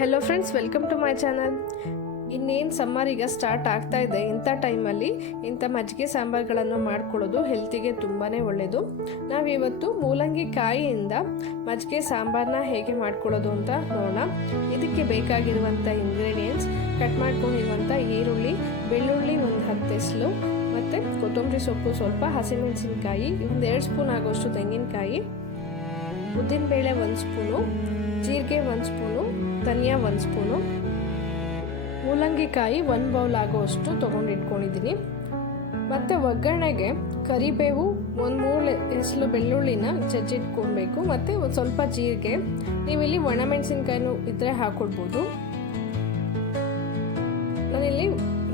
Hello friends, welcome to my channel. ಇನ್ನೇನು summer ಈಗ start ಆಗ್ತಾ ಇದೆ. ಇಂಥ ಟೈಮಲ್ಲಿ ಇಂಥ ಮಜ್ಜಿಗೆ ಸಾಂಬಾರುಗಳನ್ನು ಮಾಡ್ಕೊಳ್ಳೋದು ಹೆಲ್ತಿಗೆ ತುಂಬಾ ಒಳ್ಳೆಯದು. ನಾವಿವತ್ತು ಮೂಲಂಗಿ ಕಾಯಿಯಿಂದ ಮಜ್ಜಿಗೆ ಸಾಂಬಾರನ್ನ ಹೇಗೆ ಮಾಡ್ಕೊಳ್ಳೋದು ಅಂತ ನೋಡೋಣ. ಇದಕ್ಕೆ ಬೇಕಾಗಿರುವಂಥ ಇಂಗ್ರೀಡಿಯೆಂಟ್ಸ್: ಕಟ್ ಮಾಡ್ಕೊಂಡಿರುವಂಥ ಈರುಳ್ಳಿ, ಬೆಳ್ಳುಳ್ಳಿ ಒಂದು 10 ಎಸಳು, ಮತ್ತು ಕೊತ್ತಂಬರಿ ಸೊಪ್ಪು ಸ್ವಲ್ಪ, ಹಸಿಮೆಣಸಿನ್ಕಾಯಿ, ಒಂದು 2 ಸ್ಪೂನ್ ಆಗೋಷ್ಟು ತೆಂಗಿನಕಾಯಿ, ಉದ್ದಿನಬೇಳೆ 1 ಸ್ಪೂನು, ಜೀರಿಗೆ 1 ಸ್ಪೂನು, ಧನಿಯಾ 1 ಸ್ಪೂನು, ಮೂಲಂಗಿಕಾಯಿ 1 ಬೌಲ್ ಆಗೋಷ್ಟು ತೊಗೊಂಡಿಟ್ಕೊಂಡಿದ್ದೀನಿ. ಮತ್ತು ಒಗ್ಗರಣೆಗೆ ಕರಿಬೇವು, 1-3 ಎಸಳು ಬೆಳ್ಳುಳ್ಳಿನ ಜಜ್ಜಿಟ್ಕೊಳ್ಬೇಕು, ಮತ್ತು ಒಂದು ಸ್ವಲ್ಪ ಜೀರಿಗೆ. ನೀವಿಲ್ಲಿ ಒಣಮೆಣಸಿನ್ಕಾಯಿನೂ ಇದ್ದರೆ ಹಾಕ್ಕೊಳ್ಬೋದು. ನಾನಿಲ್ಲಿ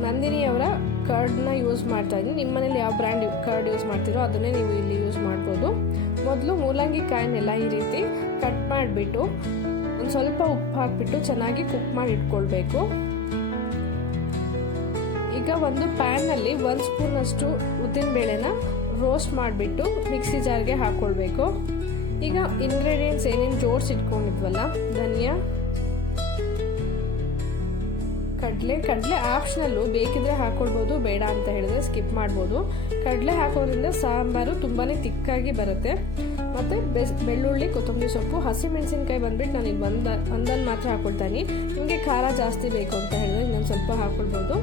ನಂದಿನಿಯವರ ಕರ್ಡ್ನ ಯೂಸ್ ಮಾಡ್ತಾ ಇದ್ದೀನಿ. ನಿಮ್ಮ ಮನೇಲಿ ಯಾವ ಬ್ರ್ಯಾಂಡ್ ಕರ್ಡ್ ಯೂಸ್ ಮಾಡ್ತೀರೋ ಅದನ್ನೇ ನೀವು ಇಲ್ಲಿ ಯೂಸ್ ಮಾಡ್ಬೋದು. ಮೊದಲು ಮೂಲಂಗಿ ಕಾಯಿನೆಲ್ಲ ಈ ರೀತಿ ಕಟ್ ಮಾಡಿಬಿಟ್ಟು ಒಂದು ಸ್ವಲ್ಪ ಉಪ್ಪು ಹಾಕಿಬಿಟ್ಟು ಚೆನ್ನಾಗಿ ಕುಕ್ ಮಾಡಿ ಇಟ್ಕೊಳ್ಬೇಕು. ಈಗ ಒಂದು ಪ್ಯಾನ್ನಲ್ಲಿ 1 ಸ್ಪೂನಷ್ಟು ಉದ್ದಿನಬೇಳೆನ ರೋಸ್ಟ್ ಮಾಡಿಬಿಟ್ಟು ಮಿಕ್ಸಿ ಜಾರ್ಗೆ ಹಾಕ್ಕೊಳ್ಬೇಕು. ಈಗ ಇಂಗ್ರೀಡಿಯೆಂಟ್ಸ್ ಏನೇನು ಜೋಡಿಸಿಟ್ಕೊಂಡಿದ್ವಲ್ಲ, ಧನಿಯಾ, ಕಡಲೆ ಆಪ್ಷನಲ್ಲು, ಬೇಕಿದ್ರೆ ಹಾಕ್ಕೊಳ್ಬೋದು, ಬೇಡ ಅಂತ ಹೇಳಿದ್ರೆ ಸ್ಕಿಪ್ ಮಾಡ್ಬೋದು. ಕಡಲೆ ಹಾಕೋದ್ರಿಂದ ಸಾಂಬಾರು ತುಂಬಾ ತಿಕ್ಕಾಗಿ ಬರುತ್ತೆ. ಮತ್ತು ಬೆಳ್ಳುಳ್ಳಿ, ಕೊತ್ತಂಬರಿ ಸೊಪ್ಪು, ಹಸಿಮೆಣಸಿನ್ಕಾಯಿ ಬಂದ್ಬಿಟ್ಟು ನಾನು ಇಲ್ಲಿ ಒಂದನ್ನು ಮಾತ್ರ ಹಾಕ್ಕೊಳ್ತೀನಿ. ನಿಮಗೆ ಖಾರ ಜಾಸ್ತಿ ಬೇಕು ಅಂತ ಹೇಳಿದ್ರೆ ಇನ್ನೊಂದು ಸ್ವಲ್ಪ ಹಾಕ್ಕೊಳ್ಬೋದು.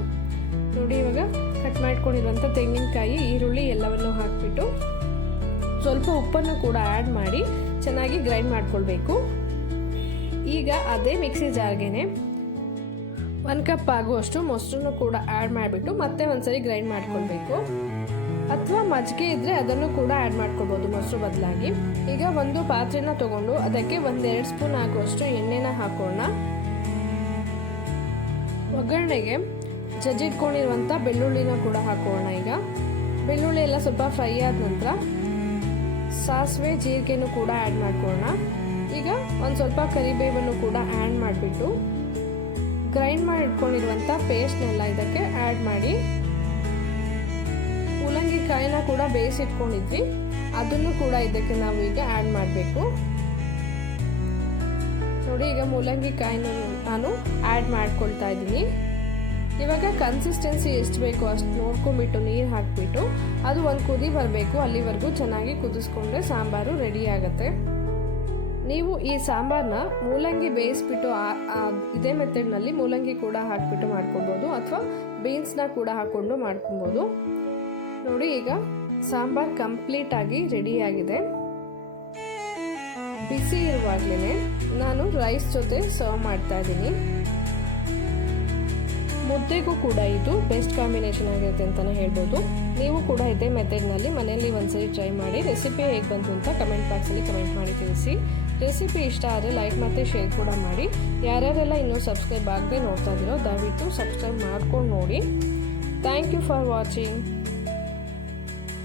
ನೋಡಿ, ಇವಾಗ ಕಟ್ ಮಾಡ್ಕೊಂಡಿರುವಂಥ ತೆಂಗಿನಕಾಯಿ, ಈರುಳ್ಳಿ ಎಲ್ಲವನ್ನು ಹಾಕಿಬಿಟ್ಟು ಸ್ವಲ್ಪ ಉಪ್ಪನ್ನು ಕೂಡ ಆ್ಯಡ್ ಮಾಡಿ ಚೆನ್ನಾಗಿ ಗ್ರೈಂಡ್ ಮಾಡ್ಕೊಳ್ಬೇಕು. ಈಗ ಅದೇ ಮಿಕ್ಸಿ ಜಾರ್ಗೆನೆ 1 ಕಪ್ ಆಗುವಷ್ಟು ಮೊಸರನ್ನು ಕೂಡ ಆ್ಯಡ್ ಮಾಡಿಬಿಟ್ಟು ಮತ್ತೆ ಒಂದ್ಸರಿ ಗ್ರೈಂಡ್ ಮಾಡ್ಕೊಳ್ಬೇಕು. ಅಥವಾ ಮಜ್ಜಿಗೆ ಇದ್ದರೆ ಅದನ್ನು ಕೂಡ ಆ್ಯಡ್ ಮಾಡ್ಕೊಳ್ಬೋದು ಮೊಸರು ಬದಲಾಗಿ. ಈಗ ಒಂದು ಪಾತ್ರೆನ ತೊಗೊಂಡು ಅದಕ್ಕೆ 1-2 ಸ್ಪೂನ್ ಆಗುವಷ್ಟು ಎಣ್ಣೆನ ಹಾಕೋಣ. ಒಗ್ಗರಣೆಗೆ ಜಜ್ಜಿಟ್ಕೊಂಡಿರುವಂಥ ಬೆಳ್ಳುಳ್ಳಿನ ಕೂಡ ಹಾಕೋಣ. ಈಗ ಬೆಳ್ಳುಳ್ಳಿ ಎಲ್ಲ ಸ್ವಲ್ಪ ಫ್ರೈ ಆದ ನಂತರ ಸಾಸಿವೆ, ಜೀರಿಗೆನೂ ಕೂಡ ಆ್ಯಡ್ ಮಾಡ್ಕೊಳ್ಳೋಣ. ಈಗ ಒಂದು ಸ್ವಲ್ಪ ಕರಿಬೇವನ್ನು ಕೂಡ ಆ್ಯಡ್ ಮಾಡಿಬಿಟ್ಟು ಗ್ರೈಂಡ್ ಮಾಡಿ ಇಟ್ಕೊಂಡಿರುವಂಥ ಪೇಸ್ಟ್ನೆಲ್ಲ ಇದಕ್ಕೆ ಆ್ಯಡ್ ಮಾಡಿ, ಮೂಲಂಗಿ ಕಾಯಿನ ಕೂಡ ಬೇಯಿಸಿಟ್ಕೊಂಡಿದ್ವಿ ಅದನ್ನು ಕೂಡ ಇದಕ್ಕೆ ನಾವು ಈಗ ಆ್ಯಡ್ ಮಾಡಬೇಕು. ನೋಡಿ, ಈಗ ಮೂಲಂಗಿ ಕಾಯಿನ ನಾನು ಆ್ಯಡ್ ಮಾಡ್ಕೊಳ್ತಾ ಇದ್ದೀನಿ. ಇವಾಗ ಕನ್ಸಿಸ್ಟೆನ್ಸಿ ಎಷ್ಟು ಬೇಕು ಅಷ್ಟು ನೋಡ್ಕೊಂಡ್ಬಿಟ್ಟು ನೀರು ಹಾಕಿಬಿಟ್ಟು ಅದು ಒಂದು ಕುದಿ ಬರಬೇಕು. ಅಲ್ಲಿವರೆಗೂ ಚೆನ್ನಾಗಿ ಕುದಿಸ್ಕೊಂಡ್ರೆ ಸಾಂಬಾರು ರೆಡಿ ಆಗುತ್ತೆ. ನೀವು ಈ ಸಾಂಬಾರನ್ನ ಮೂಲಂಗಿ ಬೇಯಿಸ್ಬಿಟ್ಟು ಇದೇ ಮೆಥಡ್ನಲ್ಲಿ ಮೂಲಂಗಿ ಕೂಡ ಹಾಕಿಬಿಟ್ಟು ಮಾಡ್ಕೊಬೋದು, ಅಥವಾ ಬೀನ್ಸ್ನ ಕೂಡ ಹಾಕ್ಕೊಂಡು ಮಾಡ್ಕೊಬೋದು. ನೋಡಿ, ಈಗ ಸಾಂಬಾರು ಕಂಪ್ಲೀಟಾಗಿ ರೆಡಿಯಾಗಿದೆ. ಬಿಸಿ ಇರುವಾಗಲೇ ನಾನು ರೈಸ್ ಜೊತೆ ಸರ್ವ್ ಮಾಡ್ತಾ ಇದ್ದೀನಿ. ಮುದ್ದೆಗೂ ಕೂಡ ಇದು ಬೆಸ್ಟ್ ಕಾಂಬಿನೇಷನ್ ಆಗಿರುತ್ತೆ ಅಂತಲೇ ಹೇಳ್ಬೋದು. ನೀವು ಕೂಡ ಇದೇ ಮೆಥಡ್ನಲ್ಲಿ ಮನೆಯಲ್ಲಿ ಒಂದ್ಸರಿ ಟ್ರೈ ಮಾಡಿ. ರೆಸಿಪಿ ಹೇಗೆ ಬಂತು ಅಂತ ಕಮೆಂಟ್ ಬಾಕ್ಸಲ್ಲಿ ಕಮೆಂಟ್ ಮಾಡಿ ತಿಳಿಸಿ. ರೆಸಿಪಿ ಇಷ್ಟ ಆದರೆ ಲೈಕ್ ಮತ್ತು ಶೇರ್ ಕೂಡ ಮಾಡಿ. ಯಾರ್ಯಾರೆಲ್ಲ ಇನ್ನೂ ಸಬ್ಸ್ಕ್ರೈಬ್ ಆಗದೆ ನೋಡ್ತಾ ಇದ್ದೀರೋ ದಯವಿಟ್ಟು ಸಬ್ಸ್ಕ್ರೈಬ್ ಮಾಡ್ಕೊಂಡು ನೋಡಿ. Thank you for watching.